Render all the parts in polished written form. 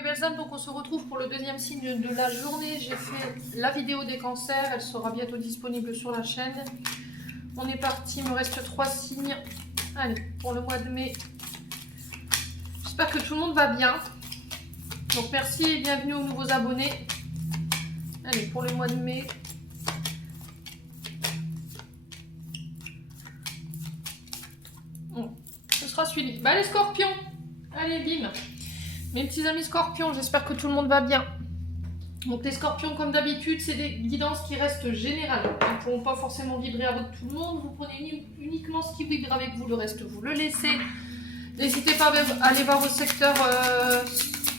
mes belles âmes, donc on se retrouve pour le deuxième signe de la journée. J'ai fait la vidéo des cancers, elle sera bientôt disponible sur la chaîne. On est parti, il me reste 3 signes. Allez, pour le mois de mai. J'espère que tout le monde va bien. Donc merci et bienvenue aux nouveaux abonnés. Allez, pour le mois de mai. Bon, ce sera suivi. Bah les scorpions, allez bim. Mes petits amis scorpions, j'espère que tout le monde va bien. Donc les scorpions, comme d'habitude, c'est des guidances qui restent générales. Ils ne pourront pas forcément vibrer avec tout le monde. Vous prenez uniquement ce qui vibre avec vous, le reste vous le laissez. N'hésitez pas à aller voir vos secteurs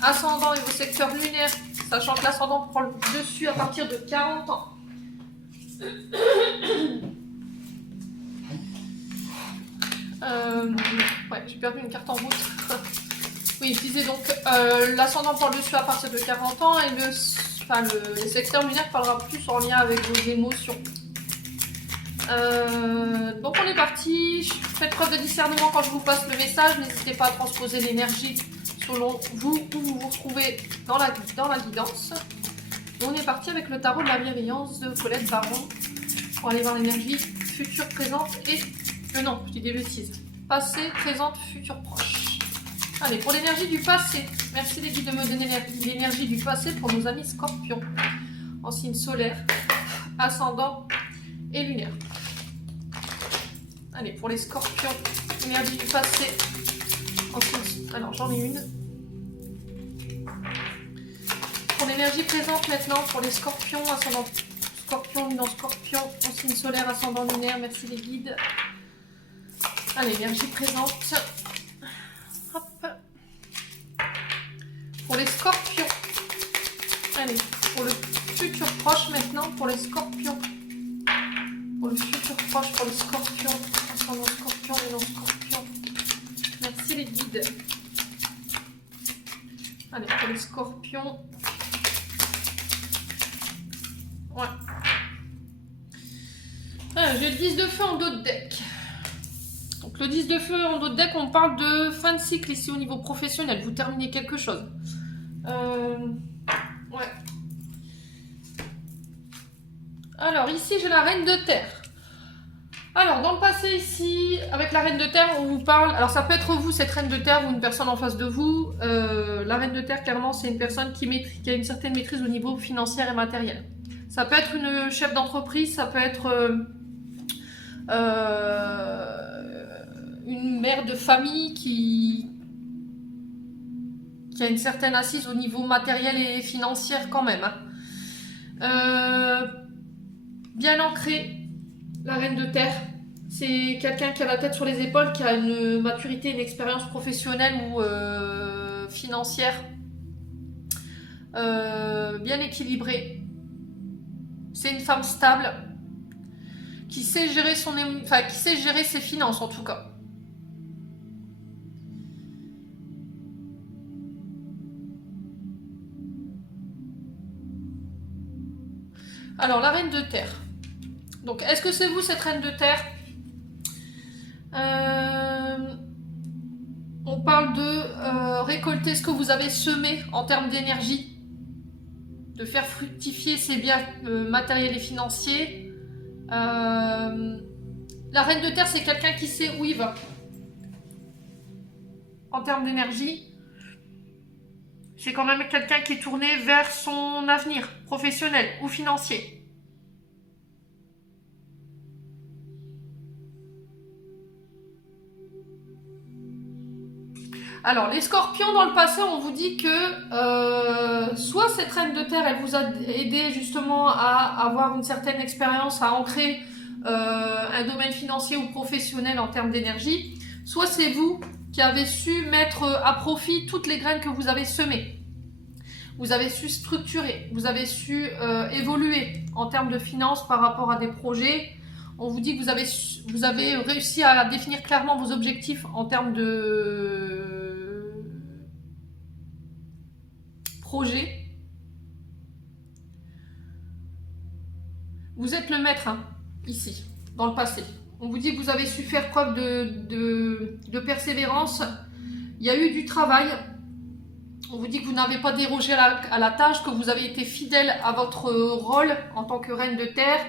ascendants et vos secteurs lunaires, sachant que l'ascendant prend le dessus à partir de 40 ans. Ouais, j'ai perdu une carte en route. Oui, je disais donc l'ascendant prend le dessus à partir de 40 ans et le secteur lunaire parlera plus en lien avec vos émotions. Donc on est parti. Faites preuve de discernement quand je vous passe le message. N'hésitez pas à transposer l'énergie selon vous où vous vous retrouvez dans la guidance. Et on est parti avec le tarot de la bienveillance de Colette Baron pour aller voir l'énergie future, présente et... non, je dis des bêtises. Passé, présente, futur, proche. Allez, pour l'énergie du passé. Merci les guides de me donner l'énergie du passé pour nos amis scorpions. En signe solaire, ascendant et lunaire. Allez, pour les scorpions, énergie du passé. En signe... Alors, j'en ai une. Pour l'énergie présente maintenant, pour les scorpions, ascendant scorpion, lunan scorpion, en signe solaire, ascendant lunaire. Merci les guides. Allez, énergie présente. Hop. Pour les scorpions. Allez, pour le futur proche maintenant, pour les scorpions. Pour le futur proche, pour les scorpions. Ascendant scorpion et non scorpion. Merci les guides. Allez, pour les scorpions. Ouais. J'ai le 10 de feu en dos de deck. Donc le 10 de feu en dos de deck, on parle de fin de cycle ici au niveau professionnel. Vous terminez quelque chose. Ouais. Alors ici, j'ai la reine de terre. Alors dans le passé ici, avec la reine de terre, on vous parle... Alors ça peut être vous, cette reine de terre, ou une personne en face de vous. La reine de terre, clairement, c'est une personne qui a une certaine maîtrise au niveau financier et matériel. Ça peut être une chef d'entreprise, ça peut être... une mère de famille qui a une certaine assise au niveau matériel et financier quand même. Bien ancrée, la reine de terre. C'est quelqu'un qui a la tête sur les épaules, qui a une maturité, une expérience professionnelle ou financière bien équilibrée. C'est une femme stable qui sait gérer qui sait gérer ses finances en tout cas. Alors, la reine de terre. Donc, est-ce que c'est vous, cette reine de terre? On parle de récolter ce que vous avez semé en termes d'énergie, de faire fructifier ses biens matériels et financiers. La reine de terre, c'est quelqu'un qui sait où il va. En termes d'énergie, c'est quand même quelqu'un qui est tourné vers son avenir professionnel ou financier. Alors, les scorpions, dans le passé, on vous dit que soit cette reine de terre, elle vous a aidé justement à avoir une certaine expérience, à ancrer un domaine financier ou professionnel en termes d'énergie, soit c'est vous qui avez su mettre à profit toutes les graines que vous avez semées. Vous avez su structurer, vous avez su évoluer en termes de finances par rapport à des projets. On vous dit que vous avez réussi à définir clairement vos objectifs en termes de projet. Vous êtes le maître ici, dans le passé. On vous dit que vous avez su faire preuve de persévérance. Il y a eu du travail. On vous dit que vous n'avez pas dérogé à la tâche, que vous avez été fidèle à votre rôle en tant que reine de terre.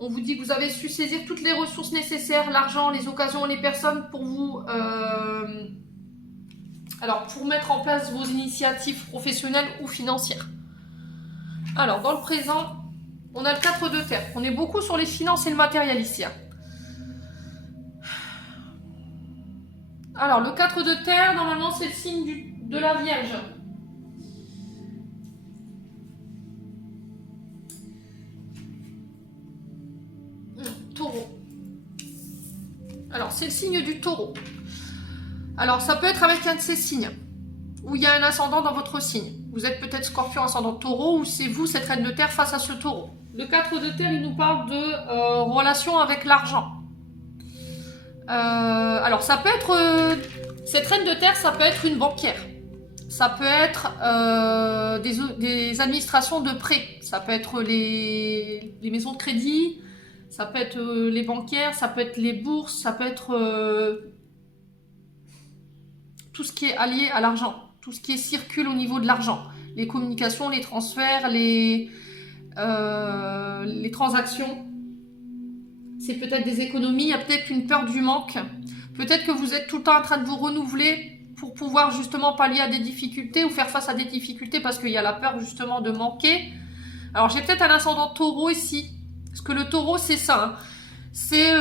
On vous dit que vous avez su saisir toutes les ressources nécessaires, l'argent, les occasions, les personnes pour vous... alors, pour mettre en place vos initiatives professionnelles ou financières. Alors, dans le présent, on a le 4 de terre. On est beaucoup sur les finances et le matériel ici. Alors, le 4 de terre, normalement, c'est le signe de la Vierge. Taureau. Alors, c'est le signe du taureau. Alors, ça peut être avec un de ces signes, où il y a un ascendant dans votre signe. Vous êtes peut-être Scorpion, ascendant taureau, ou c'est vous, cette reine de terre, face à ce taureau. Le 4 de terre, il nous parle de relation avec l'argent. Alors, ça peut être... cette reine de terre, ça peut être une banquière. Ça peut être des administrations de prêts. Ça peut être les maisons de crédit. Ça peut être les banquières. Ça peut être les bourses. Ça peut être tout ce qui est allié à l'argent. Tout ce qui circule au niveau de l'argent. Les communications, les transferts, les transactions. C'est peut-être des économies. Il y a peut-être une peur du manque. Peut-être que vous êtes tout le temps en train de vous renouveler pour pouvoir justement pallier à des difficultés ou faire face à des difficultés parce qu'il y a la peur justement de manquer. Alors j'ai peut-être un ascendant taureau ici, parce que le taureau c'est ça, hein. C'est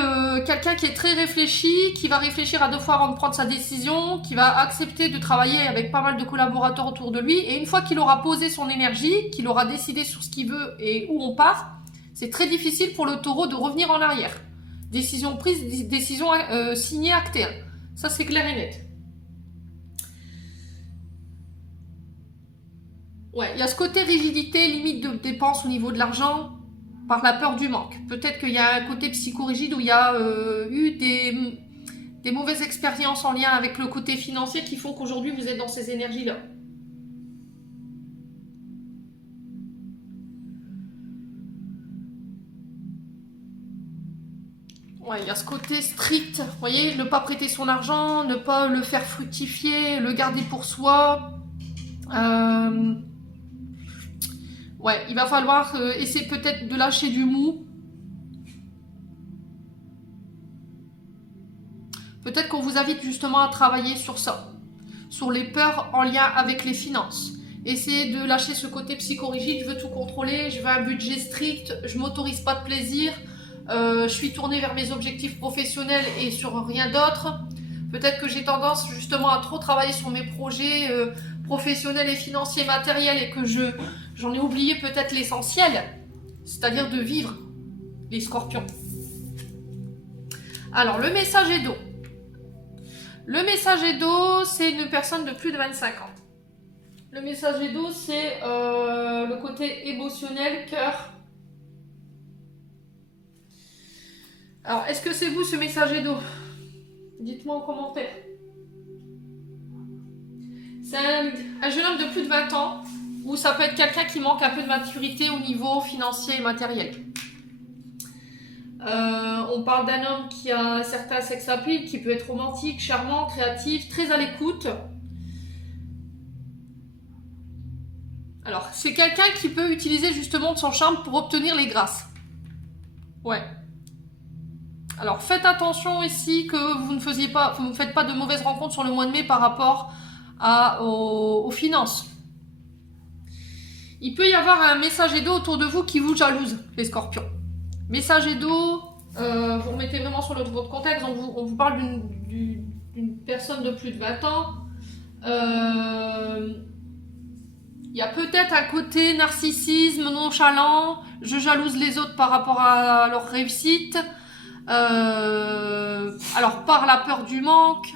quelqu'un qui est très réfléchi, qui va réfléchir à 2 fois avant de prendre sa décision, qui va accepter de travailler avec pas mal de collaborateurs autour de lui, et une fois qu'il aura posé son énergie, qu'il aura décidé sur ce qu'il veut et où on part, c'est très difficile pour le taureau de revenir en arrière. Décision prise, décision signée, actée. Ça c'est clair et net. Ouais, il y a ce côté rigidité, limite de dépenses au niveau de l'argent, par la peur du manque. Peut-être qu'il y a un côté psychorigide où il y a eu des mauvaises expériences en lien avec le côté financier qui font qu'aujourd'hui vous êtes dans ces énergies-là. Ouais, il y a ce côté strict, vous voyez, ne pas prêter son argent, ne pas le faire fructifier, le garder pour soi. Ouais, il va falloir essayer peut-être de lâcher du mou. Peut-être qu'on vous invite justement à travailler sur ça, sur les peurs en lien avec les finances. Essayez de lâcher ce côté psychorigide, je veux tout contrôler, je veux un budget strict, je m'autorise pas de plaisir, je suis tournée vers mes objectifs professionnels et sur rien d'autre. Peut-être que j'ai tendance justement à trop travailler sur mes projets professionnels et financiers, matériels, et que j'en ai oublié peut-être l'essentiel, c'est-à-dire de vivre, les scorpions. Alors, le messager d'eau. Le messager d'eau, c'est une personne de plus de 25 ans. Le messager d'eau, c'est le côté émotionnel, cœur. Alors, est-ce que c'est vous ce messager d'eau? Dites-moi en commentaire. C'est un jeune homme de plus de 20 ans, ou ça peut être quelqu'un qui manque un peu de maturité au niveau financier et matériel. On parle d'un homme qui a un certain sex appeal, qui peut être romantique, charmant, créatif, très à l'écoute. Alors, c'est quelqu'un qui peut utiliser justement de son charme pour obtenir les grâces. Ouais. Alors, faites attention ici que vous ne faites pas de mauvaises rencontres sur le mois de mai par rapport aux finances. Il peut y avoir un messager d'eau autour de vous qui vous jalouse, les scorpions. Messager d'eau, vous remettez vraiment sur votre contexte, on vous parle d'une personne de plus de 20 ans. Il y a peut-être un côté narcissisme, nonchalant, je jalouse les autres par rapport à leur réussite. Alors, par la peur du manque.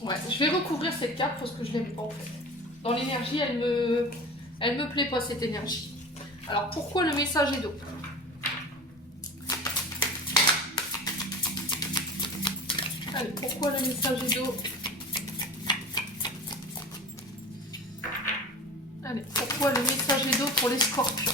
Ouais, je vais recouvrir cette carte parce que je l'aime pas en fait. Dans l'énergie, elle me plaît pas cette énergie. Alors, pourquoi le messager d'eau? Allez, pourquoi le messager d'eau? Allez, pourquoi le messager d'eau pour les scorpions?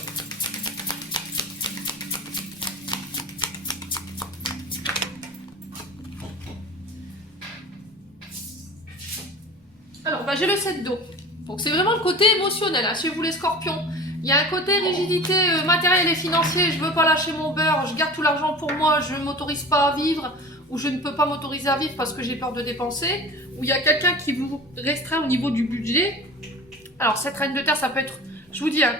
Alors, bah, j'ai le 7 d'eau. Donc, c'est vraiment le côté émotionnel, hein, chez vous les scorpions. Il y a un côté rigidité matérielle et financier. Je veux pas lâcher mon beurre, je garde tout l'argent pour moi, je ne m'autorise pas à vivre, ou je ne peux pas m'autoriser à vivre parce que j'ai peur de dépenser. Ou il y a quelqu'un qui vous restreint au niveau du budget. Alors, cette reine de terre, ça peut être, je vous dis, hein,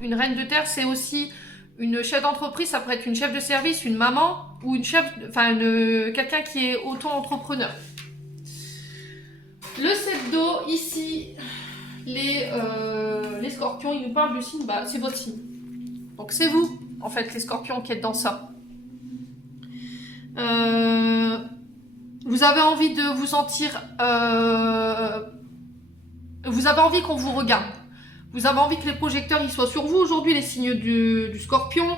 une reine de terre, c'est aussi une chef d'entreprise, ça peut être une chef de service, une maman, ou une chef, enfin, quelqu'un qui est auto-entrepreneur. Le 7 d'eau, ici, les scorpions, ils nous parlent du signe, bah, c'est votre signe. Donc c'est vous, en fait, les scorpions qui êtes dans ça. Vous avez envie de vous sentir... vous avez envie qu'on vous regarde. Vous avez envie que les projecteurs ils soient sur vous aujourd'hui, les signes du scorpion.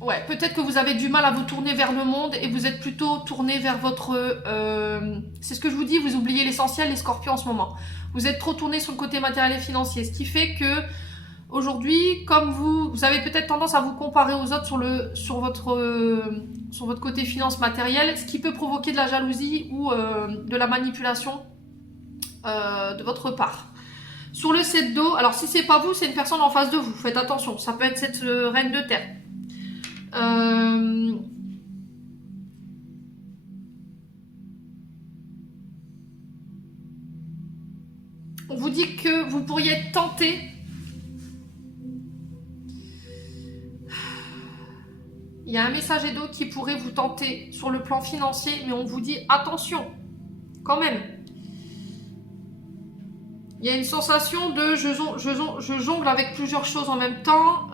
Ouais, peut-être que vous avez du mal à vous tourner vers le monde et vous êtes plutôt tourné vers votre... c'est ce que je vous dis, vous oubliez l'essentiel, les scorpions en ce moment. Vous êtes trop tourné sur le côté matériel et financier, ce qui fait que aujourd'hui, comme vous avez peut-être tendance à vous comparer aux autres sur votre côté finance matérielle, ce qui peut provoquer de la jalousie ou de la manipulation de votre part. Sur le 7 d'eau, alors si c'est pas vous, c'est une personne en face de vous, faites attention, ça peut être cette reine de terre. On vous dit que vous pourriez être tenté. Il y a un messager d'eau qui pourrait vous tenter sur le plan financier, mais on vous dit attention, quand même. Il y a une sensation de je jongle avec plusieurs choses en même temps.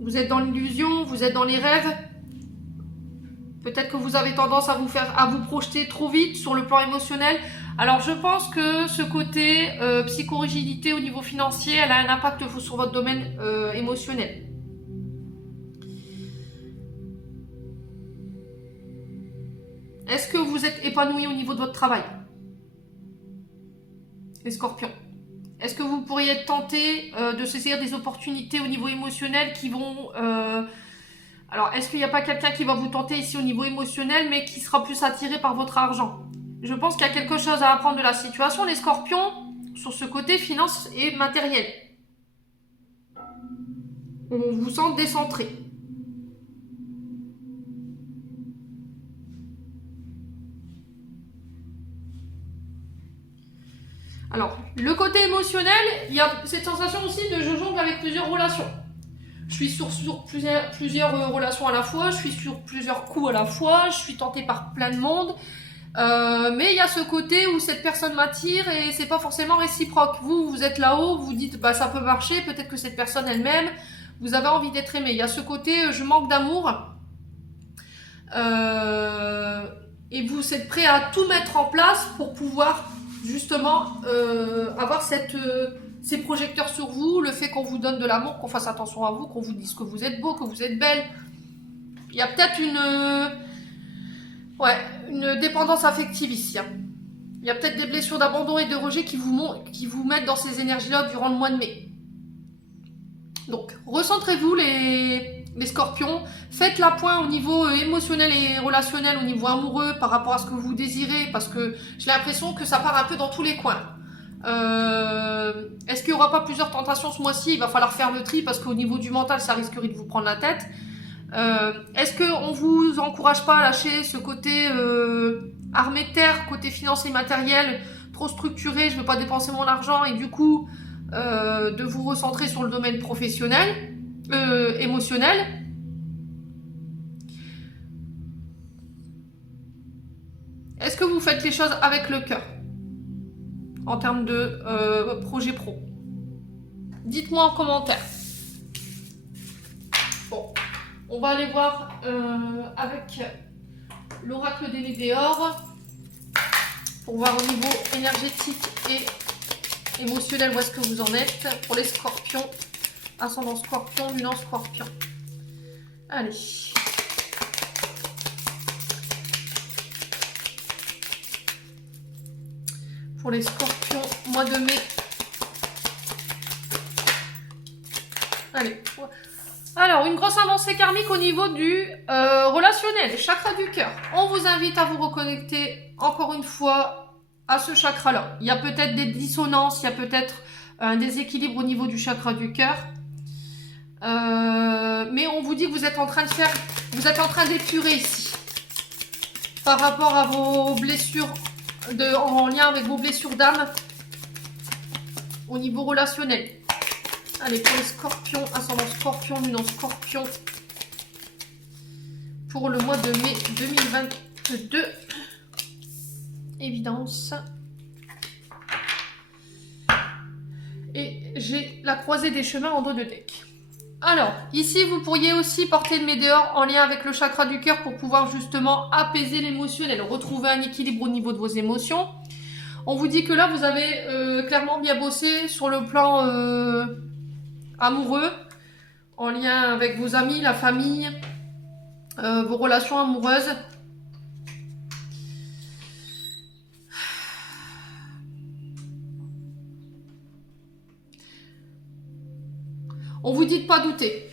Vous êtes dans l'illusion, vous êtes dans les rêves. Peut-être que vous avez tendance à vous projeter trop vite sur le plan émotionnel. Alors je pense que ce côté psychorigidité au niveau financier, elle a un impact sur votre domaine émotionnel. Est-ce que vous êtes épanoui au niveau de votre travail, les scorpions? Est-ce que vous pourriez être tenté de saisir des opportunités au niveau émotionnel qui vont... Alors, est-ce qu'il n'y a pas quelqu'un qui va vous tenter ici au niveau émotionnel, mais qui sera plus attiré par votre argent? Je pense qu'il y a quelque chose à apprendre de la situation, les scorpions, sur ce côté finance et matériel. On vous sent décentré. Alors, le côté émotionnel, il y a cette sensation aussi de je jongle avec plusieurs relations. Je suis sur plusieurs relations à la fois, je suis sur plusieurs coups à la fois, je suis tentée par plein de monde. Mais il y a ce côté où cette personne m'attire et c'est pas forcément réciproque. Vous êtes là-haut, vous dites bah ça peut marcher, peut-être que cette personne elle-même, vous avez envie d'être aimé. Il y a ce côté je manque d'amour. Et vous êtes prêt à tout mettre en place pour pouvoir justement avoir ces projecteurs sur vous, le fait qu'on vous donne de l'amour, qu'on fasse attention à vous, qu'on vous dise que vous êtes beau, que vous êtes belle. Il y a peut-être une dépendance affective ici. Hein. Il y a peut-être des blessures d'abandon et de rejet qui vous mettent dans ces énergies-là durant le mois de mai. Donc, recentrez-vous les scorpions. Faites la point au niveau émotionnel et relationnel, au niveau amoureux, par rapport à ce que vous désirez, parce que j'ai l'impression que ça part un peu dans tous les coins. Est-ce qu'il n'y aura pas plusieurs tentations ce mois-ci? Il va falloir faire le tri, parce qu'au niveau du mental, ça risquerait de vous prendre la tête. Est-ce qu'on ne vous encourage pas à lâcher ce côté armé de terre, côté financier matériel, trop structuré, je ne veux pas dépenser mon argent, et du coup, de vous recentrer sur le domaine professionnel, émotionnel? Est-ce que vous faites les choses avec le cœur en termes de projet pro? Dites-moi en commentaire. Bon, on va aller voir avec l'oracle des météores pour voir au niveau énergétique et émotionnel où est-ce que vous en êtes pour les scorpions, ascendant scorpion, lunan scorpion. Allez. Pour les scorpions, mois de mai Allez. Alors, une grosse avancée karmique au niveau du relationnel, chakra du cœur. On vous invite à vous reconnecter encore une fois à ce chakra-là. Il y a peut-être des dissonances, il y a peut-être un déséquilibre au niveau du chakra du cœur. Mais on vous dit que vous êtes en train de faire, vous êtes en train d'épurer ici. Par rapport à vos blessures, en lien avec vos blessures d'âme au niveau relationnel. Allez, pour les scorpions, ascendant scorpion, lune en scorpion, pour le mois de mai 2022. Évidence. Et j'ai la croisée des chemins en dos de deck. Alors, ici, vous pourriez aussi porter le météore en lien avec le chakra du cœur pour pouvoir justement apaiser l'émotionnel, retrouver un équilibre au niveau de vos émotions. On vous dit que là, vous avez clairement bien bossé sur le plan amoureux, en lien avec vos amis, la famille, vos relations amoureuses. On vous dit de ne pas douter.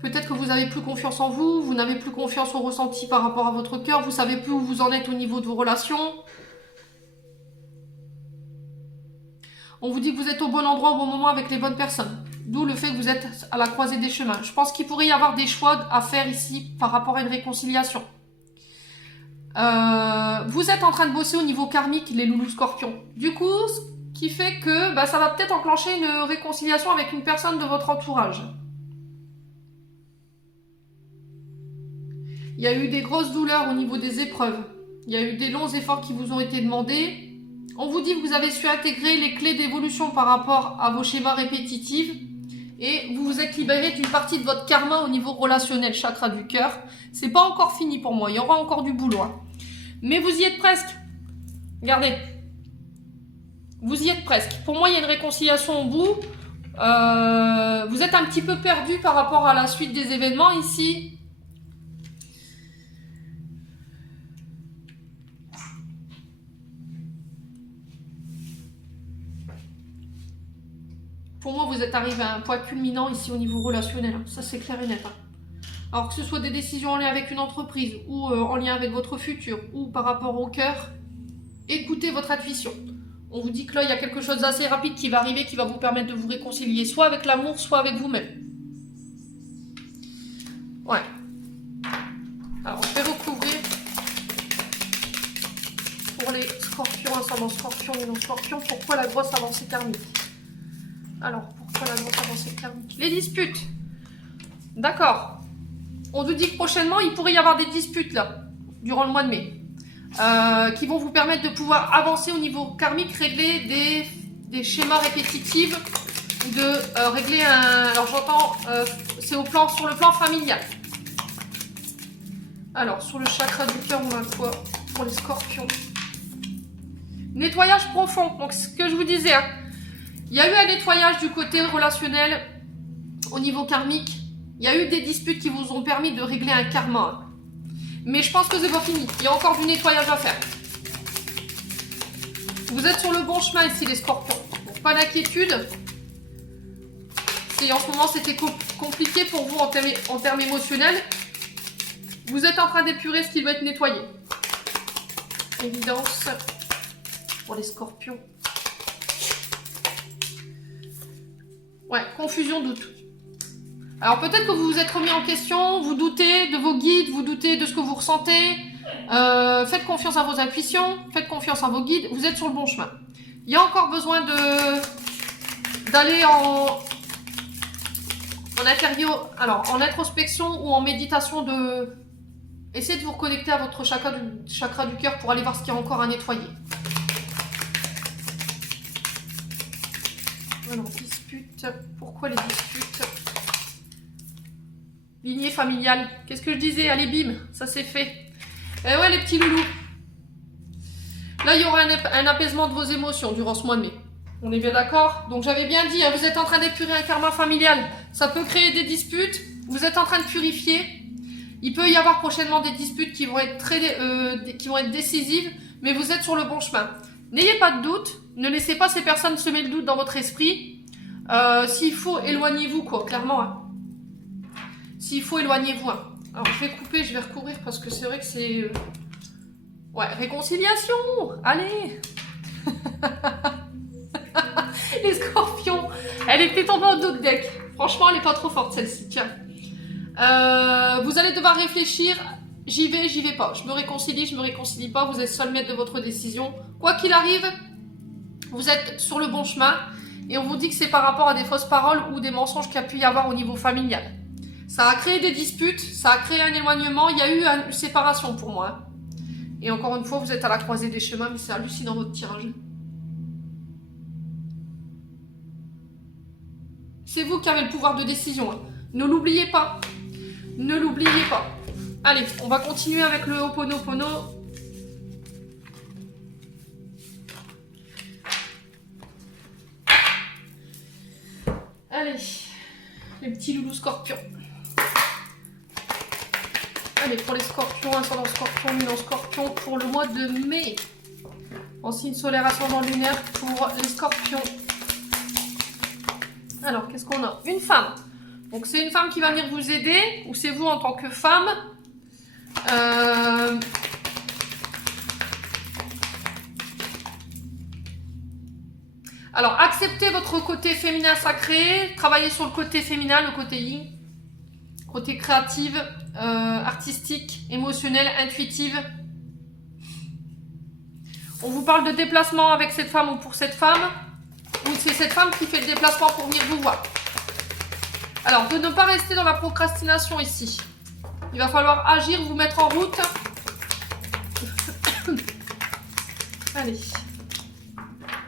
Peut-être que vous n'avez plus confiance en vous, vous n'avez plus confiance au ressenti par rapport à votre cœur, vous ne savez plus où vous en êtes au niveau de vos relations. On vous dit que vous êtes au bon endroit au bon moment avec les bonnes personnes. D'où le fait que vous êtes à la croisée des chemins. Je pense qu'il pourrait y avoir des choix à faire ici par rapport à une réconciliation. Vous êtes en train de bosser au niveau karmique, les loulous scorpions. Du coup, ce qui fait que ça va peut-être enclencher une réconciliation avec une personne de votre entourage. Il y a eu des grosses douleurs au niveau des épreuves. Il y a eu des longs efforts qui vous ont été demandés. On vous dit que vous avez su intégrer les clés d'évolution par rapport à vos schémas répétitifs et vous vous êtes libéré d'une partie de votre karma au niveau relationnel, chakra du cœur. C'est pas encore fini pour moi, il y aura encore du boulot. Mais vous y êtes presque. Regardez. Vous y êtes presque. Pour moi, il y a une réconciliation au bout. Vous êtes un petit peu perdu par rapport à la suite des événements ici. Pour moi, vous êtes arrivé à un point culminant ici au niveau relationnel. Ça, c'est clair et net. Alors que ce soit des décisions en lien avec une entreprise ou en lien avec votre futur ou par rapport au cœur, écoutez votre intuition. On vous dit que là, il y a quelque chose d'assez rapide qui va arriver, qui va vous permettre de vous réconcilier soit avec l'amour, soit avec vous-même. Ouais. Alors, je vais recouvrir pour les scorpions, ascendant scorpion et non scorpion. Pourquoi la grosse avancée karmique? Alors, pourquoi la grosse avancée karmique? Les disputes. D'accord. On nous dit que prochainement, il pourrait y avoir des disputes là, durant le mois de mai, qui vont vous permettre de pouvoir avancer au niveau karmique, régler des schémas répétitifs, de régler un... Alors j'entends, c'est sur le plan familial. Alors, sur le chakra du cœur, on a quoi pour les scorpions? Nettoyage profond. Donc, ce que je vous disais, hein, il y a eu un nettoyage du côté relationnel au niveau karmique. Il y a eu des disputes qui vous ont permis de régler un karma. Mais je pense que c'est pas fini. Il y a encore du nettoyage à faire. Vous êtes sur le bon chemin ici, les scorpions. Donc, pas d'inquiétude. Si en ce moment c'était compliqué pour vous en termes émotionnels, vous êtes en train d'épurer ce qui doit être nettoyé. Évidence pour les scorpions. Ouais, confusion, doute. Alors peut-être que vous vous êtes remis en question, vous doutez de vos guides, vous doutez de ce que vous ressentez. Faites confiance à vos intuitions, faites confiance à vos guides, vous êtes sur le bon chemin. Il y a encore besoin d'aller en introspection ou en méditation essayez de vous reconnecter à votre chakra du cœur pour aller voir ce qu'il y a encore à nettoyer. Alors, dispute. Pourquoi les disputes? Lignée familiale. Qu'est-ce que je disais? Allez, bim, ça c'est fait. Et ouais, les petits loulous. Là, il y aura un apaisement de vos émotions durant ce mois de mai. On est bien d'accord? Donc, j'avais bien dit, hein, vous êtes en train d'épurer un karma familial. Ça peut créer des disputes. Vous êtes en train de purifier. Il peut y avoir prochainement des disputes qui vont être qui vont être décisives, mais vous êtes sur le bon chemin. N'ayez pas de doute. Ne laissez pas ces personnes semer le doute dans votre esprit. S'il faut, éloignez-vous, quoi, clairement. Hein. S'il faut, éloignez-vous. Hein. Alors, je vais couper, je vais recouvrir parce que c'est vrai que c'est... Ouais, réconciliation. Allez. Les scorpions. Elle était tombée en dos de deck. Franchement, elle n'est pas trop forte, celle-ci. Tiens. Vous allez devoir réfléchir. J'y vais pas. Je me réconcilie pas. Vous êtes seul maître de votre décision. Quoi qu'il arrive, vous êtes sur le bon chemin. Et on vous dit que c'est par rapport à des fausses paroles ou des mensonges qu'il y a pu y avoir au niveau familial. Ça a créé des disputes, ça a créé un éloignement. Il y a eu une séparation pour moi. Hein. Et encore une fois, vous êtes à la croisée des chemins, mais c'est hallucinant votre tirage. C'est vous qui avez le pouvoir de décision. Hein. Ne l'oubliez pas. Ne l'oubliez pas. Allez, on va continuer avec le Ho'oponopono. Allez, les petits loulous scorpions. Allez, pour les scorpions, ascendant scorpion, lunan scorpion, pour le mois de mai. En signe solaire, ascendant lunaire, pour les scorpions. Alors, qu'est-ce qu'on a? Une femme. Donc, c'est une femme qui va venir vous aider, ou c'est vous en tant que femme. Alors, acceptez votre côté féminin sacré, travaillez sur le côté féminin, le côté yin, côté créatif, artistique, émotionnel, intuitive. On vous parle de déplacement avec cette femme ou pour cette femme, ou c'est cette femme qui fait le déplacement pour venir vous voir. Alors, de ne pas rester dans la procrastination ici. Il va falloir agir, vous mettre en route. Allez.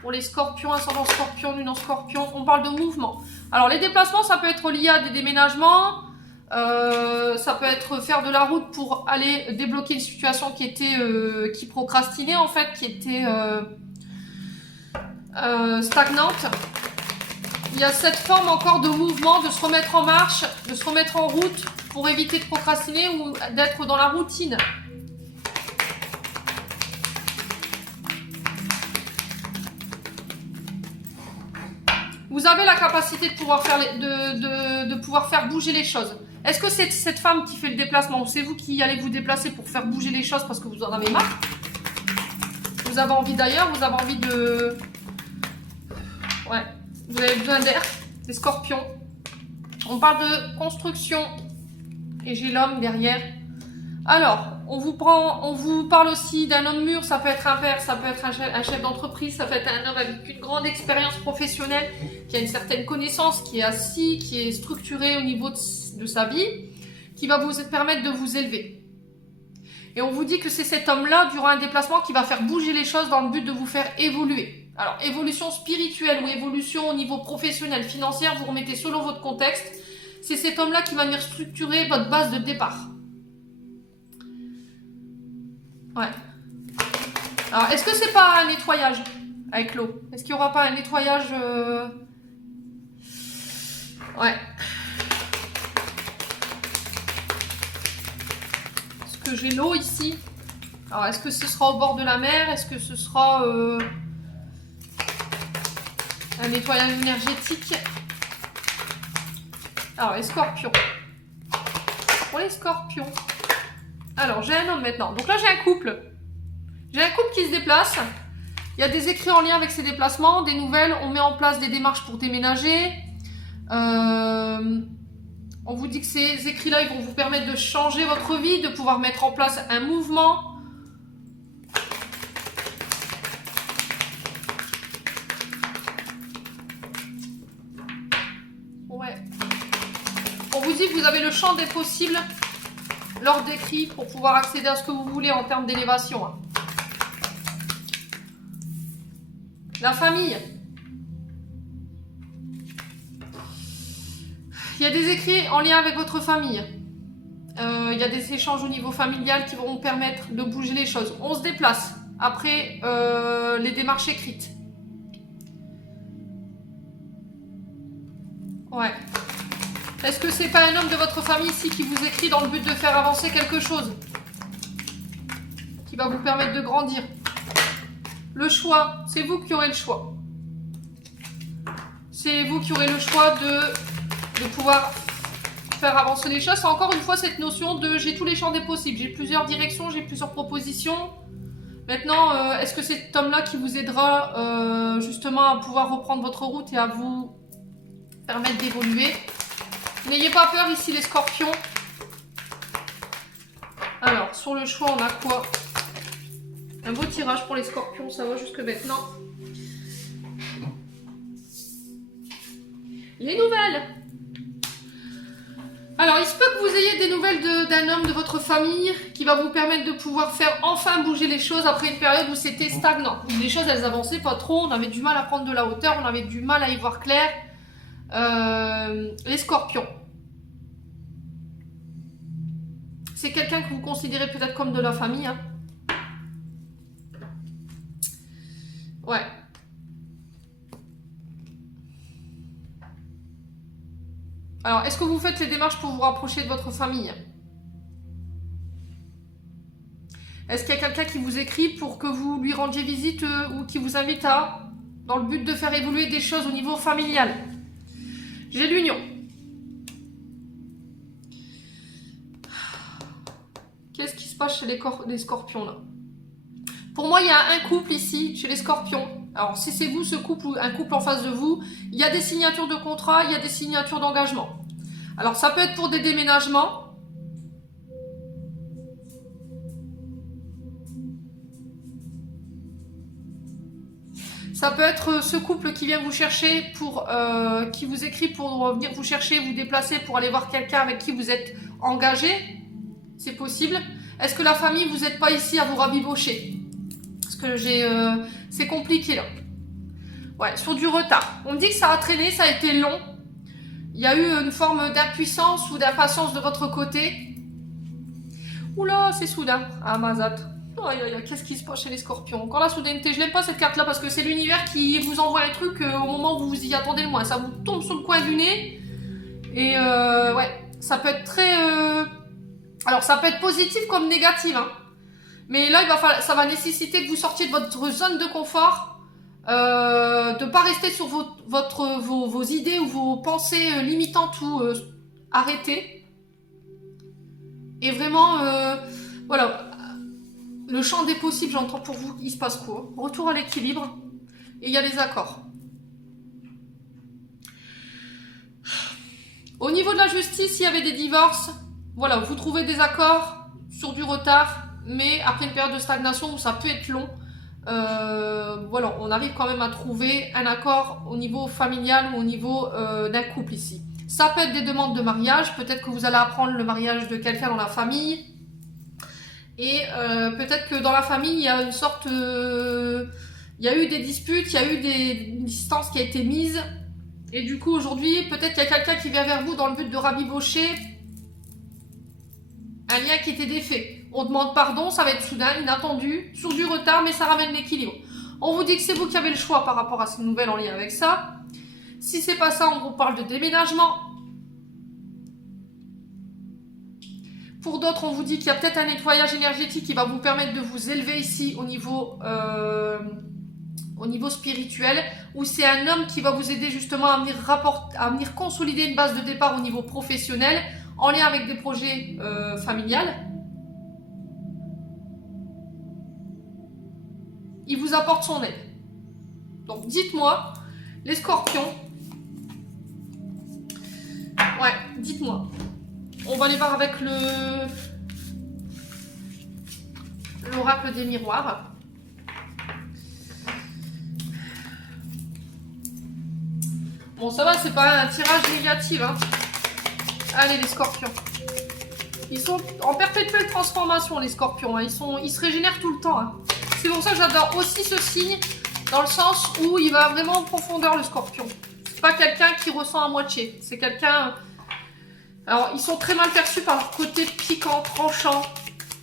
Pour les scorpions, ascendant scorpion, lunan scorpion, on parle de mouvement. Alors, les déplacements, ça peut être lié à des déménagements. Ça peut être faire de la route pour aller débloquer une situation qui était qui procrastinait en fait, qui était stagnante. Il y a cette forme encore de mouvement, de se remettre en marche, de se remettre en route pour éviter de procrastiner ou d'être dans la routine. Vous avez la capacité de pouvoir faire, de pouvoir faire bouger les choses. Est-ce que c'est cette femme qui fait le déplacement ou c'est vous qui allez vous déplacer pour faire bouger les choses parce que vous en avez marre? Vous avez envie d'ailleurs, vous avez envie de... Ouais, vous avez besoin d'air, des scorpions. On parle de construction et j'ai l'homme derrière. Alors, on vous parle aussi d'un homme mûr, ça peut être un père, ça peut être un chef d'entreprise, ça peut être un homme avec une grande expérience professionnelle, qui a une certaine connaissance, qui est assis, qui est structuré au niveau de sa vie, qui va vous permettre de vous élever. Et on vous dit que c'est cet homme-là, durant un déplacement, qui va faire bouger les choses dans le but de vous faire évoluer. Alors, évolution spirituelle ou évolution au niveau professionnel, financier, vous remettez selon votre contexte. C'est cet homme-là qui va venir structurer votre base de départ. Ouais. Alors, est-ce que c'est pas un nettoyage avec l'eau? Est-ce qu'il n'y aura pas un nettoyage Ouais. Est-ce que j'ai l'eau ici? Alors, est-ce que ce sera au bord de la mer? Est-ce que ce sera un nettoyage énergétique? Alors, les scorpions. Pour les scorpions. Alors, j'ai un homme maintenant. Donc là, j'ai un couple. J'ai un couple qui se déplace. Il y a des écrits en lien avec ces déplacements, des nouvelles. On met en place des démarches pour déménager. On vous dit que ces écrits-là, ils vont vous permettre de changer votre vie, de pouvoir mettre en place un mouvement. Ouais. On vous dit que vous avez le champ des possibles lors d'écrits pour pouvoir accéder à ce que vous voulez en termes d'élévation. La famille. Il y a des écrits en lien avec votre famille. Il y a des échanges au niveau familial qui vont permettre de bouger les choses. On se déplace après les démarches écrites. Ouais. Est-ce que c'est pas un homme de votre famille ici qui vous écrit dans le but de faire avancer quelque chose? Qui va vous permettre de grandir? Le choix, c'est vous qui aurez le choix. C'est vous qui aurez le choix de pouvoir faire avancer les choses. C'est encore une fois cette notion de j'ai tous les champs des possibles. J'ai plusieurs directions, j'ai plusieurs propositions. Maintenant, est-ce que c'est cet homme-là qui vous aidera justement à pouvoir reprendre votre route et à vous permettre d'évoluer? N'ayez pas peur ici les scorpions. Alors, sur le choix, on a quoi? Un beau tirage pour les scorpions, ça va jusque maintenant. Les nouvelles. Alors, il se peut que vous ayez des nouvelles d'un homme de votre famille qui va vous permettre de pouvoir faire enfin bouger les choses après une période où c'était stagnant. Où les choses, elles avançaient pas trop, on avait du mal à prendre de la hauteur, on avait du mal à y voir clair. Les scorpions. C'est quelqu'un que vous considérez peut-être comme de la famille. Hein. Ouais. Alors, est-ce que vous faites les démarches pour vous rapprocher de votre famille? Est-ce qu'il y a quelqu'un qui vous écrit pour que vous lui rendiez visite ou qui vous invite dans le but de faire évoluer des choses au niveau familial? J'ai l'union. Qu'est-ce qui se passe chez les scorpions là? Pour moi, il y a un couple ici, chez les scorpions. Alors, si c'est vous, ce couple, ou un couple en face de vous, il y a des signatures de contrat, il y a des signatures d'engagement. Alors, ça peut être pour des déménagements. Ça peut être ce couple qui vient vous chercher, qui vous écrit pour venir vous chercher, vous déplacer pour aller voir quelqu'un avec qui vous êtes engagé. C'est possible. Est-ce que la famille, vous n'êtes pas ici à vous rabibocher? Parce que c'est compliqué là. Ouais, sur du retard. On me dit que ça a traîné, ça a été long. Il y a eu une forme d'impuissance ou d'impatience de votre côté. Oula, c'est soudain. Ah, Mazat. Aïe, aïe, aïe, qu'est-ce qui se passe chez les scorpions? Encore la soudaineté, je n'aime pas cette carte-là parce que c'est l'univers qui vous envoie un truc au moment où vous y attendez le moins. Ça vous tombe sur le coin du nez. Et ouais, ça peut être très... Alors, ça peut être positif comme négatif. Hein. Mais là, ça va nécessiter que vous sortiez de votre zone de confort. De ne pas rester sur vos idées ou vos pensées limitantes ou arrêtées. Et vraiment, voilà... Le champ des possibles, j'entends pour vous, il se passe quoi? Retour à l'équilibre. Et il y a les accords. Au niveau de la justice, il y avait des divorces. Voilà, vous trouvez des accords sur du retard. Mais après une période de stagnation où ça peut être long. Voilà, on arrive quand même à trouver un accord au niveau familial ou au niveau d'un couple ici. Ça peut être des demandes de mariage. Peut-être que vous allez apprendre le mariage de quelqu'un dans la famille. Et peut-être que dans la famille, il y a une sorte... il y a eu des disputes, il y a eu une distance qui a été mise. Et du coup, aujourd'hui, peut-être qu'il y a quelqu'un qui vient vers vous dans le but de rabibocher un lien qui était défait. On demande pardon, ça va être soudain, inattendu, sur du retard, mais ça ramène l'équilibre. On vous dit que c'est vous qui avez le choix par rapport à ces nouvelles en lien avec ça. Si c'est pas ça, on vous parle de déménagement. Pour d'autres, on vous dit qu'il y a peut-être un nettoyage énergétique qui va vous permettre de vous élever ici au niveau spirituel, où c'est un homme qui va vous aider justement à venir consolider une base de départ au niveau professionnel, en lien avec des projets familiales. Il vous apporte son aide. Donc dites-moi, les scorpions, ouais, dites-moi. On va aller voir avec l'oracle des miroirs. Bon, ça va, c'est pas un tirage négatif. Hein. Allez, les scorpions. Ils sont en perpétuelle transformation, les scorpions. Hein. Ils se régénèrent tout le temps. Hein. C'est pour ça que j'adore aussi ce signe, dans le sens où il va vraiment en profondeur, le scorpion. C'est pas quelqu'un qui ressent à moitié. C'est quelqu'un... Alors, ils sont très mal perçus par leur côté piquant, tranchant.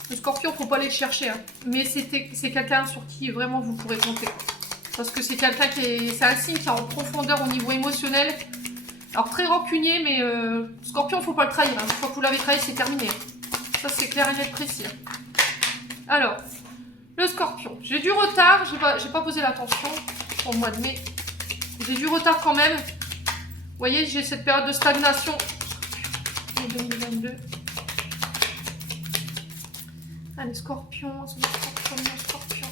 Le scorpion, faut pas aller le chercher. Hein. Mais c'est quelqu'un sur qui vraiment vous pourrez compter. Parce que c'est quelqu'un c'est un signe qui est en profondeur au niveau émotionnel. Alors, très rancunier, mais scorpion, faut pas le trahir. Hein. Une fois que vous l'avez trahi, c'est terminé. Ça, c'est clair et net précis. Alors, le scorpion. J'ai du retard. J'ai pas posé l'attention pour le mois de mai. J'ai du retard quand même. Vous voyez, j'ai cette période de stagnation. 2022. Allez, Scorpion, Scorpion.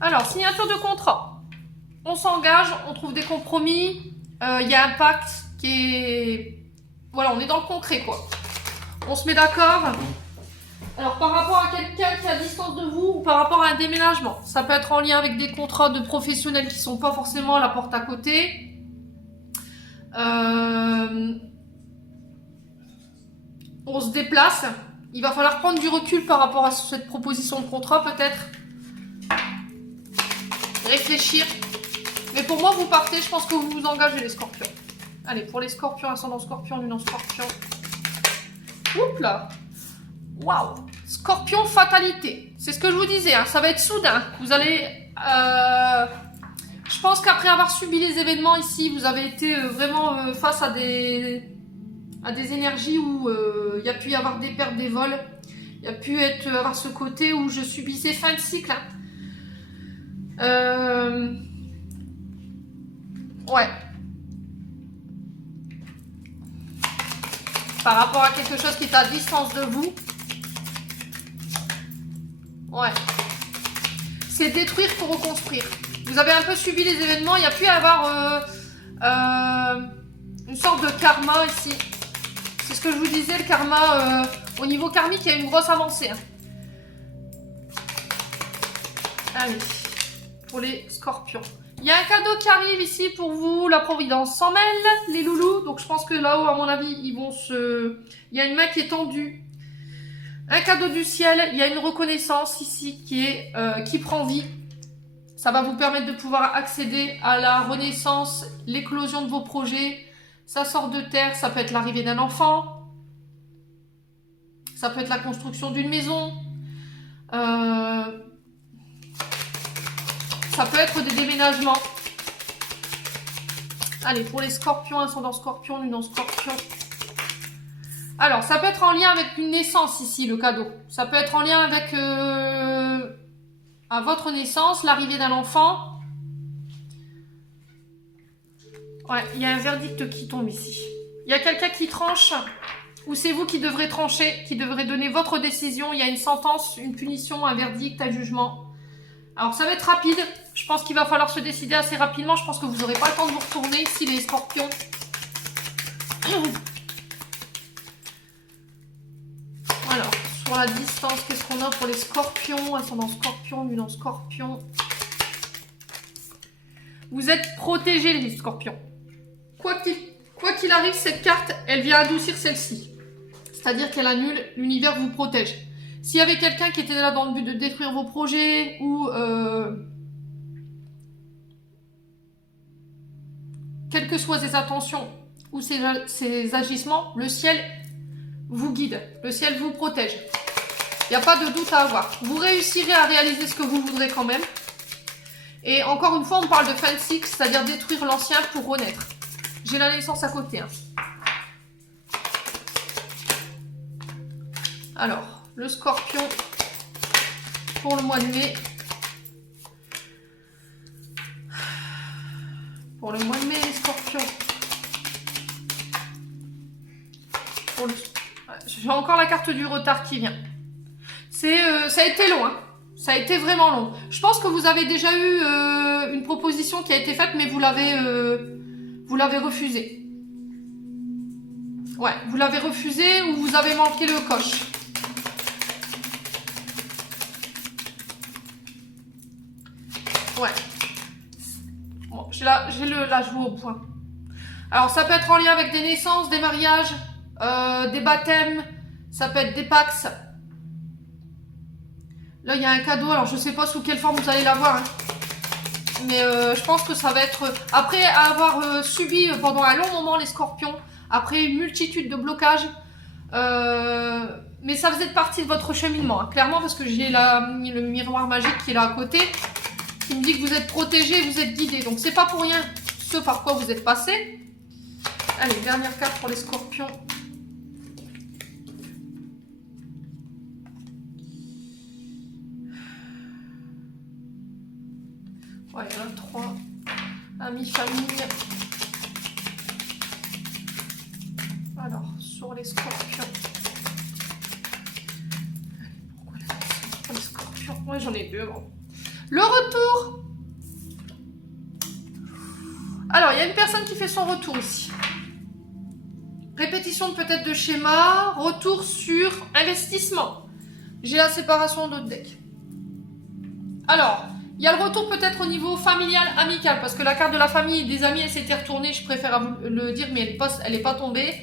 Alors, signature de contrat. On s'engage, on trouve des compromis. Il y a un pacte qui est... Voilà, on est dans le concret, quoi. On se met d'accord. Alors, par rapport à quelqu'un qui est à distance de vous ou par rapport à un déménagement, ça peut être en lien avec des contrats de professionnels qui ne sont pas forcément à la porte à côté. On se déplace. Il va falloir prendre du recul par rapport à cette proposition de contrat, peut-être. Réfléchir. Mais pour moi, vous partez, je pense que vous vous engagez, les scorpions. Allez, pour les scorpions, ascendant scorpion, lune en scorpion. Oups là. Waouh. Scorpion, fatalité. C'est ce que je vous disais, hein, ça va être soudain. Vous allez... je pense qu'après avoir subi les événements ici, vous avez été vraiment face à des énergies où il y a pu y avoir des pertes, des vols. Il y a pu avoir ce côté où je subissais fin de cycle. Hein. Ouais. Par rapport à quelque chose qui est à distance de vous. Ouais. C'est détruire pour reconstruire. Vous avez un peu subi les événements. Il y a pu y avoir une sorte de karma ici. C'est ce que je vous disais, le karma. Au niveau karmique, il y a une grosse avancée. Hein. Allez. Pour les scorpions. Il y a un cadeau qui arrive ici pour vous. La Providence s'en mêle, les loulous. Donc je pense que là-haut, à mon avis, ils vont se... Il y a une main qui est tendue. Un cadeau du ciel. Il y a une reconnaissance ici qui prend vie. Ça va vous permettre de pouvoir accéder à la renaissance, l'éclosion de vos projets. Ça sort de terre. Ça peut être l'arrivée d'un enfant. Ça peut être la construction d'une maison. Ça peut être des déménagements. Allez, pour les scorpions, ascendant scorpion, lune en scorpion. Alors, ça peut être en lien avec une naissance ici, le cadeau. Ça peut être en lien avec à votre naissance, l'arrivée d'un enfant. Ouais, il y a un verdict qui tombe ici. Il y a quelqu'un qui tranche, ou c'est vous qui devrez trancher, qui devrez donner votre décision. Il y a une sentence, une punition, un verdict, un jugement. Alors, ça va être rapide. Je pense qu'il va falloir se décider assez rapidement. Je pense que vous n'aurez pas le temps de vous retourner ici, les scorpions. Alors, sur la distance, qu'est-ce qu'on a pour les scorpions? Ascendant scorpion, lune en scorpion. Vous êtes protégés, les scorpions. Quoi qu'il arrive, cette carte, elle vient adoucir celle-ci. C'est-à-dire qu'elle annule, l'univers vous protège. S'il y avait quelqu'un qui était là dans le but de détruire vos projets ou quelles que soient ses intentions ou ses agissements, le ciel vous guide, le ciel vous protège. Il n'y a pas de doute à avoir. Vous réussirez à réaliser ce que vous voudrez quand même. Et encore une fois, on parle de fin de cycle, c'est-à-dire détruire l'ancien pour renaître. J'ai la naissance à côté. Hein. Alors... Le scorpion pour le mois de mai. Pour le mois de mai, les scorpions. J'ai encore la carte du retard qui vient. Ça a été long. Hein. Ça a été vraiment long. Je pense que vous avez déjà eu une proposition qui a été faite, mais vous l'avez refusée. Ouais, vous l'avez refusée ou vous avez manqué le coche. Ouais. Bon, j'ai la joue au point. Alors, ça peut être en lien avec des naissances, des mariages, des baptêmes. Ça peut être des pax. Là, il y a un cadeau. Alors, je sais pas sous quelle forme vous allez l'avoir. Hein. Mais je pense que ça va être... Après avoir subi pendant un long moment les scorpions, après une multitude de blocages, mais ça faisait partie de votre cheminement. Hein, clairement, parce que j'ai le miroir magique qui est là à côté. Qui me dit que vous êtes protégé, vous êtes guidé. Donc c'est pas pour rien ce par quoi vous êtes passé. Allez, dernière carte pour les scorpions. Ouais, il y en a 3. Amis, famille. les scorpions. Pourquoi les scorpions? Ouais, j'en ai deux. Bon. Le retour. Alors, il y a une personne qui fait son retour ici. Répétition peut-être de schéma. Retour sur investissement. J'ai la séparation d'autres decks. Alors, il y a le retour peut-être au niveau familial, amical, parce que la carte de la famille et des amis, elle s'était retournée, je préfère vous le dire, mais elle n'est pas tombée.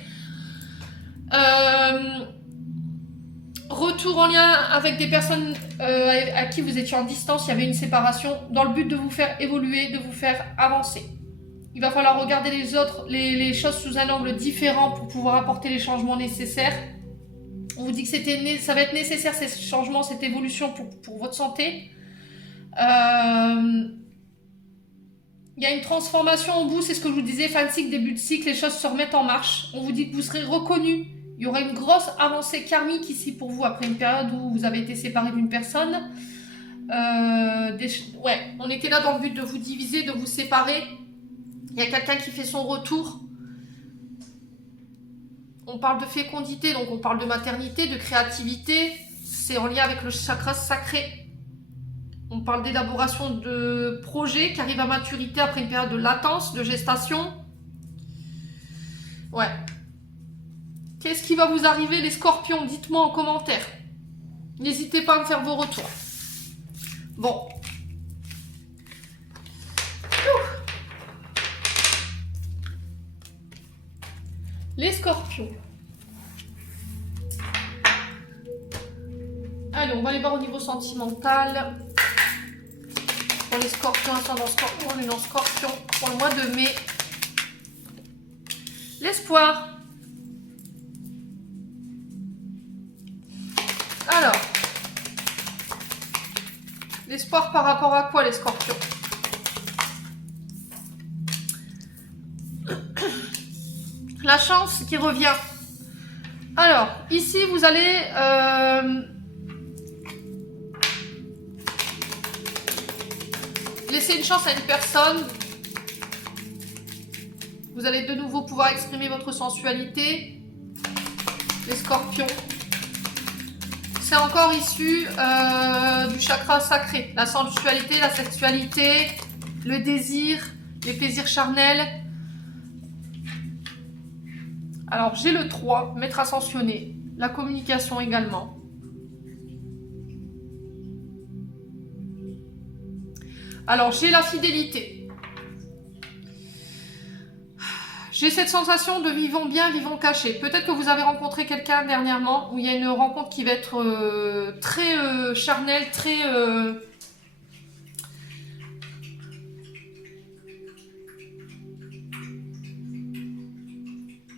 Retour en lien avec des personnes à qui vous étiez en distance, il y avait une séparation, dans le but de vous faire évoluer, de vous faire avancer. Il va falloir regarder les choses sous un angle différent pour pouvoir apporter les changements nécessaires. On vous dit que ça va être nécessaire, ces changements, cette évolution pour votre santé. Il y a une transformation au bout, c'est ce que je vous disais, fin de cycle, début de cycle, les choses se remettent en marche. On vous dit que vous serez reconnu. Il y aura une grosse avancée karmique ici pour vous après une période où vous avez été séparé d'une personne. Ouais, on était là dans le but de vous diviser, de vous séparer. Il y a quelqu'un qui fait son retour. On parle de fécondité, donc on parle de maternité, de créativité. C'est en lien avec le chakra sacré. On parle d'élaboration de projets qui arrivent à maturité après une période de latence, de gestation. Ouais. Qu'est-ce qui va vous arriver, les scorpions? Dites-moi en commentaire. N'hésitez pas à me faire vos retours. Bon. Les scorpions. Allez, on va aller voir au niveau sentimental. Pour les scorpions, ascendant scorpion, on est dans scorpion pour le mois de mai. L'espoir. Alors, l'espoir par rapport à quoi, les scorpions? La chance qui revient. Alors, ici, vous allez... laisser une chance à une personne. Vous allez de nouveau pouvoir exprimer votre sensualité. Les scorpions. C'est encore issu du chakra sacré. La sensualité, la sexualité, le désir, les plaisirs charnels. Alors, j'ai le 3, maître ascensionné. La communication également. Alors, j'ai la fidélité. J'ai cette sensation de vivons bien, vivons cachés. Peut-être que vous avez rencontré quelqu'un dernièrement où il y a une rencontre qui va être très charnelle, très...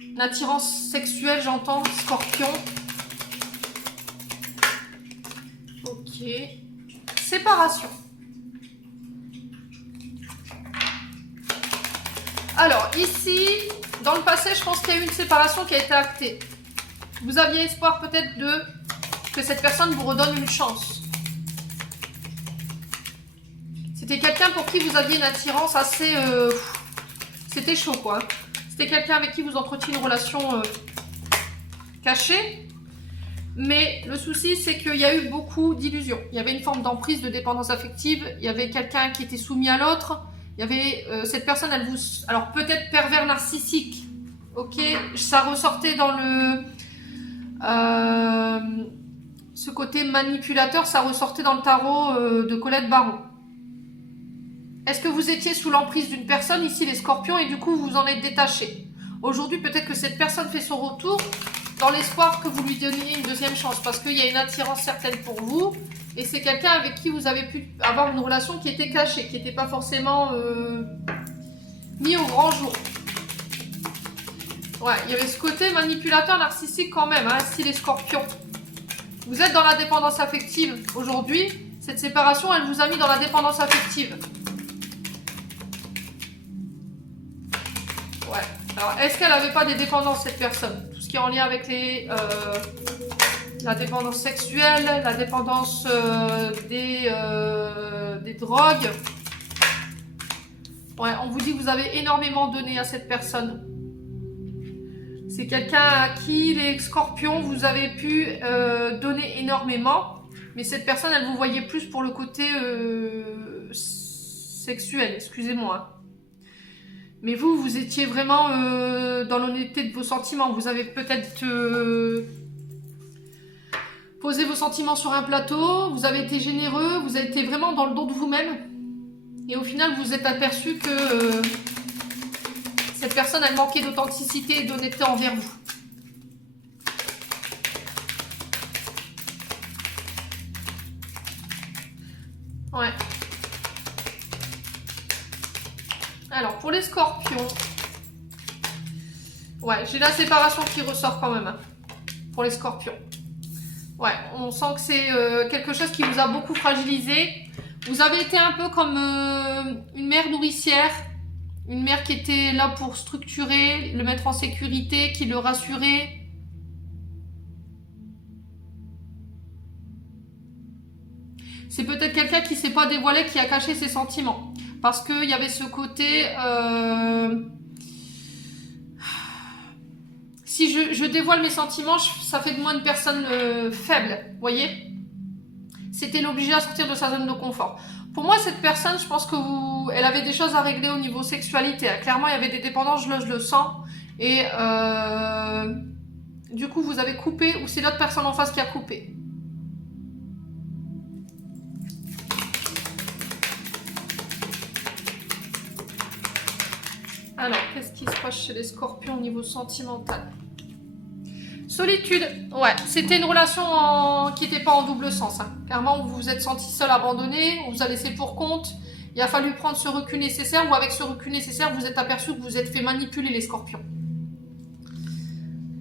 une attirance sexuelle, j'entends, scorpion. Ok. Séparation. Alors, ici, dans le passé, je pense qu'il y a eu une séparation qui a été actée. Vous aviez espoir peut-être que cette personne vous redonne une chance. C'était quelqu'un pour qui vous aviez une attirance assez... c'était chaud, quoi. C'était quelqu'un avec qui vous entretiez une relation cachée. Mais le souci, c'est qu'il y a eu beaucoup d'illusions. Il y avait une forme d'emprise, de dépendance affective. Il y avait quelqu'un qui était soumis à l'autre. Il y avait cette personne, elle vous... Alors peut-être pervers narcissique, ok. Ça ressortait dans le... ce côté manipulateur, ça ressortait dans le tarot de Colette Baron. Est-ce que vous étiez sous l'emprise d'une personne, ici les scorpions, et du coup vous en êtes détaché? Aujourd'hui, peut-être que cette personne fait son retour dans l'espoir que vous lui donniez une deuxième chance, parce qu'il y a une attirance certaine pour vous. Et c'est quelqu'un avec qui vous avez pu avoir une relation qui était cachée, qui n'était pas forcément mis au grand jour. Ouais, il y avait ce côté manipulateur narcissique quand même, hein, si les scorpions. Vous êtes dans la dépendance affective aujourd'hui. Cette séparation, elle vous a mis dans la dépendance affective. Ouais. Alors, est-ce qu'elle n'avait pas des dépendances, cette personne? Tout ce qui est en lien avec la dépendance sexuelle, la dépendance des drogues. Ouais, on vous dit que vous avez énormément donné à cette personne. C'est quelqu'un à qui les scorpions, vous avez pu donner énormément. Mais cette personne, elle vous voyait plus pour le côté sexuel, excusez-moi. Mais vous, vous étiez vraiment dans l'honnêteté de vos sentiments. Vous avez peut-être posé vos sentiments sur un plateau, vous avez été généreux, vous avez été vraiment dans le don de vous-même. Et au final, vous vous êtes aperçu que cette personne, elle manquait d'authenticité et d'honnêteté envers vous. Ouais. Alors, pour les scorpions, ouais, j'ai la séparation qui ressort quand même, hein, pour les scorpions. Ouais, on sent que c'est quelque chose qui vous a beaucoup fragilisé. Vous avez été un peu comme une mère nourricière, une mère qui était là pour structurer, le mettre en sécurité, qui le rassurait. C'est peut-être quelqu'un qui ne s'est pas dévoilé, qui a caché ses sentiments. Parce qu'il y avait ce côté... si je dévoile mes sentiments, ça fait de moi une personne faible, vous voyez? C'était l'obliger à sortir de sa zone de confort. Pour moi, cette personne, je pense que elle avait des choses à régler au niveau sexualité. Clairement, il y avait des dépendances, je le sens. Et du coup, vous avez coupé, ou c'est l'autre personne en face qui a coupé. Alors, qu'est-ce qui se passe chez les scorpions au niveau sentimental? Solitude, ouais, c'était une relation qui n'était pas en double sens. Hein. Clairement, vous vous êtes senti seul, abandonné, on vous a laissé pour compte. Il a fallu prendre ce recul nécessaire, ou avec ce recul nécessaire, vous êtes aperçu que vous êtes fait manipuler, les scorpions.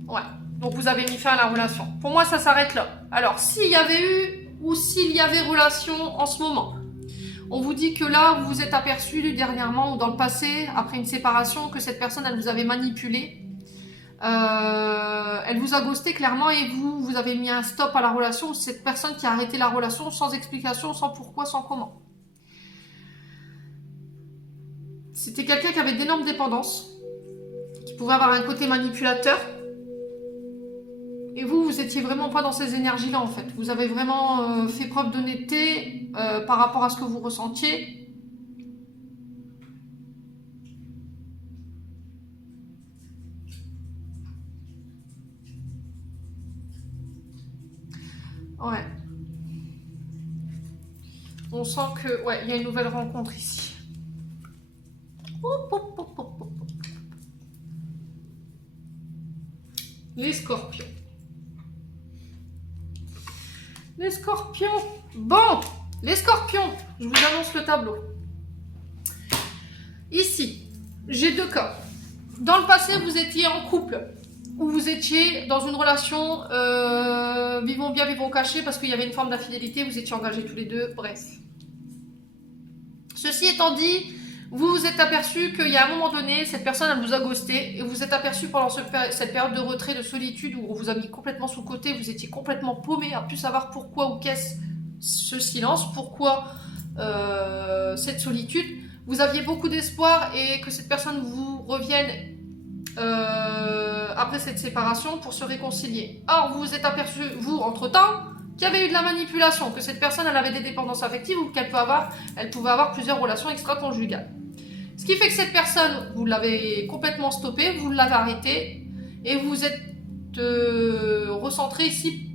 Ouais, donc vous avez mis fin à la relation. Pour moi, ça s'arrête là. Alors, s'il y avait eu, ou s'il y avait relation en ce moment, on vous dit que là, vous vous êtes aperçu dernièrement, ou dans le passé, après une séparation, que cette personne, elle vous avait manipulé. Elle vous a ghosté clairement et vous avez mis un stop à la relation. Cette personne qui a arrêté la relation sans explication, sans pourquoi, sans comment. C'était quelqu'un qui avait d'énormes dépendances, qui pouvait avoir un côté manipulateur. Et vous étiez vraiment pas dans ces énergies-là en fait. Vous avez vraiment fait preuve d'honnêteté par rapport à ce que vous ressentiez. Ouais. On sent que, ouais, il y a une nouvelle rencontre ici. Les scorpions. Les scorpions. Bon, les scorpions. Je vous annonce le tableau. Ici, j'ai deux cas. Dans le passé, vous étiez en couple. Ou vous étiez dans une relation vivons bien, vivons cachés, parce qu'il y avait une forme d'infidélité, vous étiez engagés tous les deux, bref. Ceci étant dit, vous vous êtes aperçu qu'il y a un moment donné, cette personne, elle vous a ghosté, et vous vous êtes aperçu pendant cette période de retrait, de solitude, où on vous a mis complètement sous le côté, vous étiez complètement paumé, à plus savoir pourquoi ou qu'est-ce ce silence, pourquoi cette solitude. Vous aviez beaucoup d'espoir, et que cette personne vous revienne après cette séparation pour se réconcilier. Or, vous vous êtes aperçu, vous, entre-temps, qu'il y avait eu de la manipulation, que cette personne, elle avait des dépendances affectives ou qu'elle pouvait avoir plusieurs relations extra-conjugales. Ce qui fait que cette personne, vous l'avez complètement stoppée, vous l'avez arrêtée et vous êtes recentré ici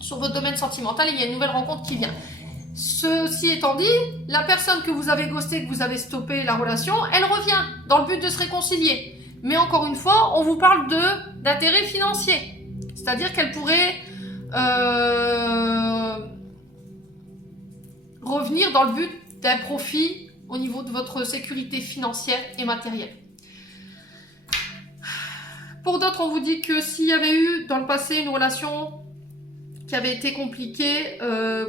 sur votre domaine sentimental et il y a une nouvelle rencontre qui vient. Ceci étant dit, la personne que vous avez ghostée, que vous avez stoppé la relation, elle revient dans le but de se réconcilier. Mais encore une fois, on vous parle d'intérêt financier. C'est-à-dire qu'elle pourrait revenir dans le but d'un profit au niveau de votre sécurité financière et matérielle. Pour d'autres, on vous dit que s'il y avait eu dans le passé une relation qui avait été compliquée,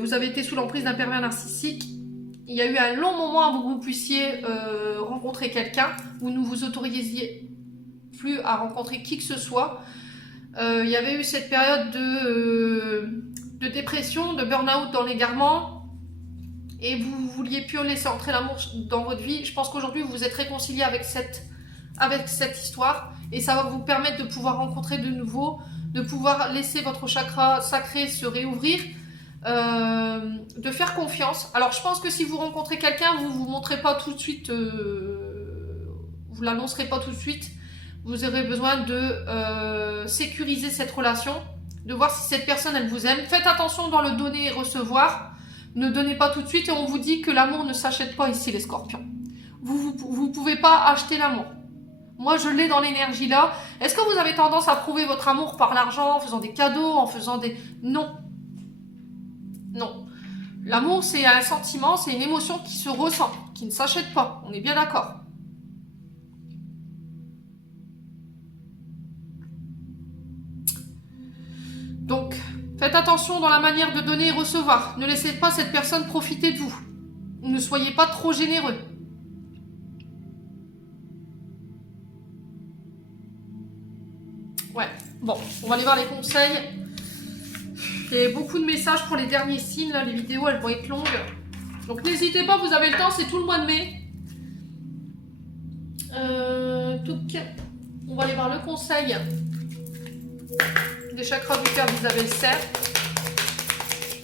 vous avez été sous l'emprise d'un pervers narcissique, il y a eu un long moment avant que vous puissiez rencontrer quelqu'un, vous ne vous autorisiez plus à rencontrer qui que ce soit. Il y avait eu cette période de dépression, de burn-out dans l'égarement, et vous vouliez plus laisser entrer l'amour dans votre vie. Je pense qu'aujourd'hui vous vous êtes réconcilié avec cette histoire, et ça va vous permettre de pouvoir rencontrer de nouveau, de pouvoir laisser votre chakra sacré se réouvrir, de faire confiance. Alors je pense que si vous rencontrez quelqu'un, vous ne vous montrez pas tout de suite, vous l'annoncerez pas tout de suite, vous aurez besoin de sécuriser cette relation, de voir si cette personne elle vous aime. Faites attention dans le donner et recevoir, ne donnez pas tout de suite, et on vous dit que l'amour ne s'achète pas ici les scorpions. Vous pouvez pas acheter l'amour. Moi, je l'ai dans l'énergie là. Est-ce que vous avez tendance à prouver votre amour par l'argent, en faisant des cadeaux, en faisant des... Non. Non. L'amour, c'est un sentiment, c'est une émotion qui se ressent, qui ne s'achète pas. On est bien d'accord. Donc, faites attention dans la manière de donner et recevoir. Ne laissez pas cette personne profiter de vous. Ne soyez pas trop généreux. Ouais, bon, on va aller voir les conseils. Il y a beaucoup de messages pour les derniers signes, là, les vidéos elles vont être longues. Donc n'hésitez pas, vous avez le temps, c'est tout le mois de mai. On va aller voir le conseil des chakras du cœur d'Isabelle Serre.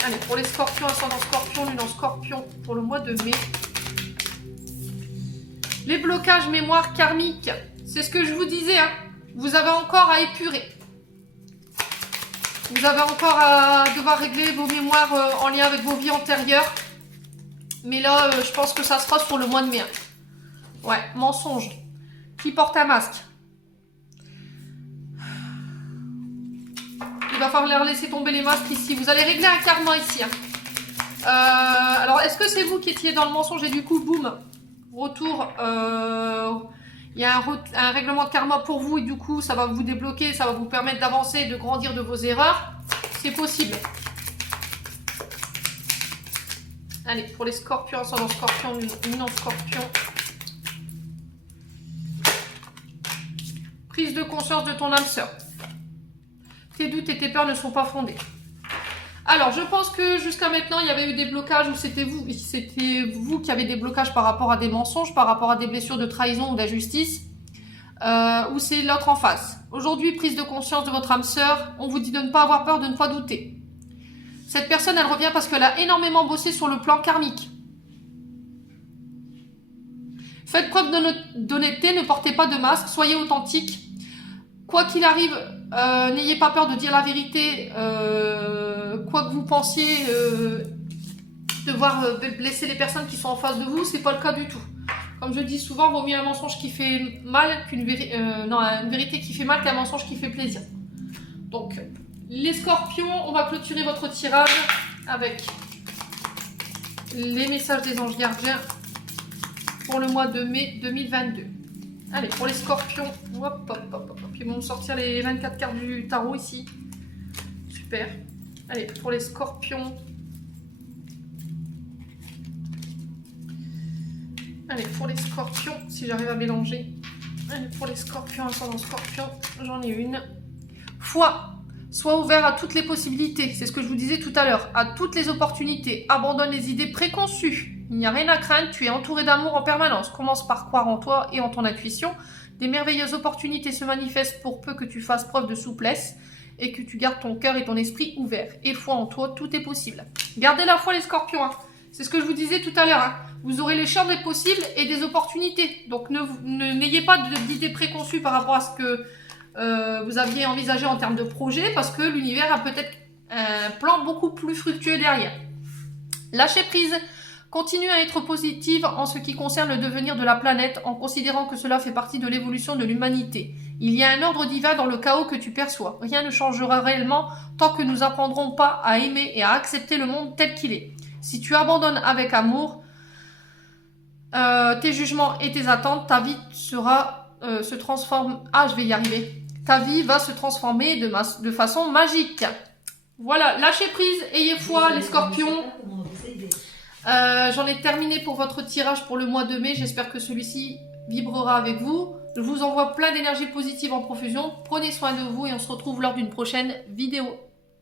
Allez, pour les scorpions, ascendant scorpion, lune en scorpion, pour le mois de mai. Les blocages mémoire karmiques, c'est ce que je vous disais, hein. Vous avez encore à épurer. Vous avez encore à devoir régler vos mémoires en lien avec vos vies antérieures. Mais là, je pense que ça sera sur le mois de mai. Ouais, mensonge. Qui porte un masque? Il va falloir laisser tomber les masques ici. Vous allez régler un karma ici. Alors, est-ce que c'est vous qui étiez dans le mensonge et du coup, boum, retour... il y a un règlement de karma pour vous et du coup, ça va vous débloquer, ça va vous permettre d'avancer et de grandir de vos erreurs. C'est possible. Allez, pour les scorpions, ascendant scorpion, lune en scorpion. Prise de conscience de ton âme sœur. Tes doutes et tes peurs ne sont pas fondés. Alors, je pense que jusqu'à maintenant, il y avait eu des blocages où c'était vous qui avez des blocages par rapport à des mensonges, par rapport à des blessures de trahison ou d'injustice, ou c'est l'autre en face. Aujourd'hui, prise de conscience de votre âme sœur, on vous dit de ne pas avoir peur, de ne pas douter. Cette personne, elle revient parce qu'elle a énormément bossé sur le plan karmique. Faites preuve d'honnêteté, ne portez pas de masque, soyez authentique. Quoi qu'il arrive, n'ayez pas peur de dire la vérité, quoi que vous pensiez devoir blesser les personnes qui sont en face de vous, c'est pas le cas du tout. Comme je dis souvent, vaut mieux un mensonge qui fait mal qu'une une vérité qui fait mal qu'un mensonge qui fait plaisir. Donc, les scorpions, on va clôturer votre tirage avec les messages des anges gardiens pour le mois de mai 2022. Allez, pour les scorpions, hop, hop, hop, hop. Ils vont me sortir les 24 cartes du tarot ici. Super. Allez, pour les scorpions. Allez, pour les scorpions, si j'arrive à mélanger. Allez, pour les scorpions, ascendant scorpion, j'en ai une. Foi. Sois ouvert à toutes les possibilités. C'est ce que je vous disais tout à l'heure. À toutes les opportunités. Abandonne les idées préconçues. Il n'y a rien à craindre, tu es entouré d'amour en permanence. Commence par croire en toi et en ton intuition. Des merveilleuses opportunités se manifestent pour peu que tu fasses preuve de souplesse et que tu gardes ton cœur et ton esprit ouverts. Et foi en toi, tout est possible. Gardez la foi les scorpions. Hein. C'est ce que je vous disais tout à l'heure. Hein. Vous aurez les champs des possibles et des opportunités. Donc n'ayez pas d'idées préconçues par rapport à ce que vous aviez envisagé en termes de projet parce que l'univers a peut-être un plan beaucoup plus fructueux derrière. Lâchez prise. Continue à être positive en ce qui concerne le devenir de la planète en considérant que cela fait partie de l'évolution de l'humanité. Il y a un ordre divin dans le chaos que tu perçois. Rien ne changera réellement tant que nous n'apprendrons pas à aimer et à accepter le monde tel qu'il est. Si tu abandonnes avec amour tes jugements et tes attentes, ta vie se transforme. Ah, je vais y arriver. Ta vie va se transformer de façon magique. Voilà, lâchez prise, ayez foi les scorpions. J'en ai terminé pour votre tirage pour le mois de mai. J'espère que celui-ci vibrera avec vous. Je vous envoie plein d'énergie positive en profusion. Prenez soin de vous et on se retrouve lors d'une prochaine vidéo.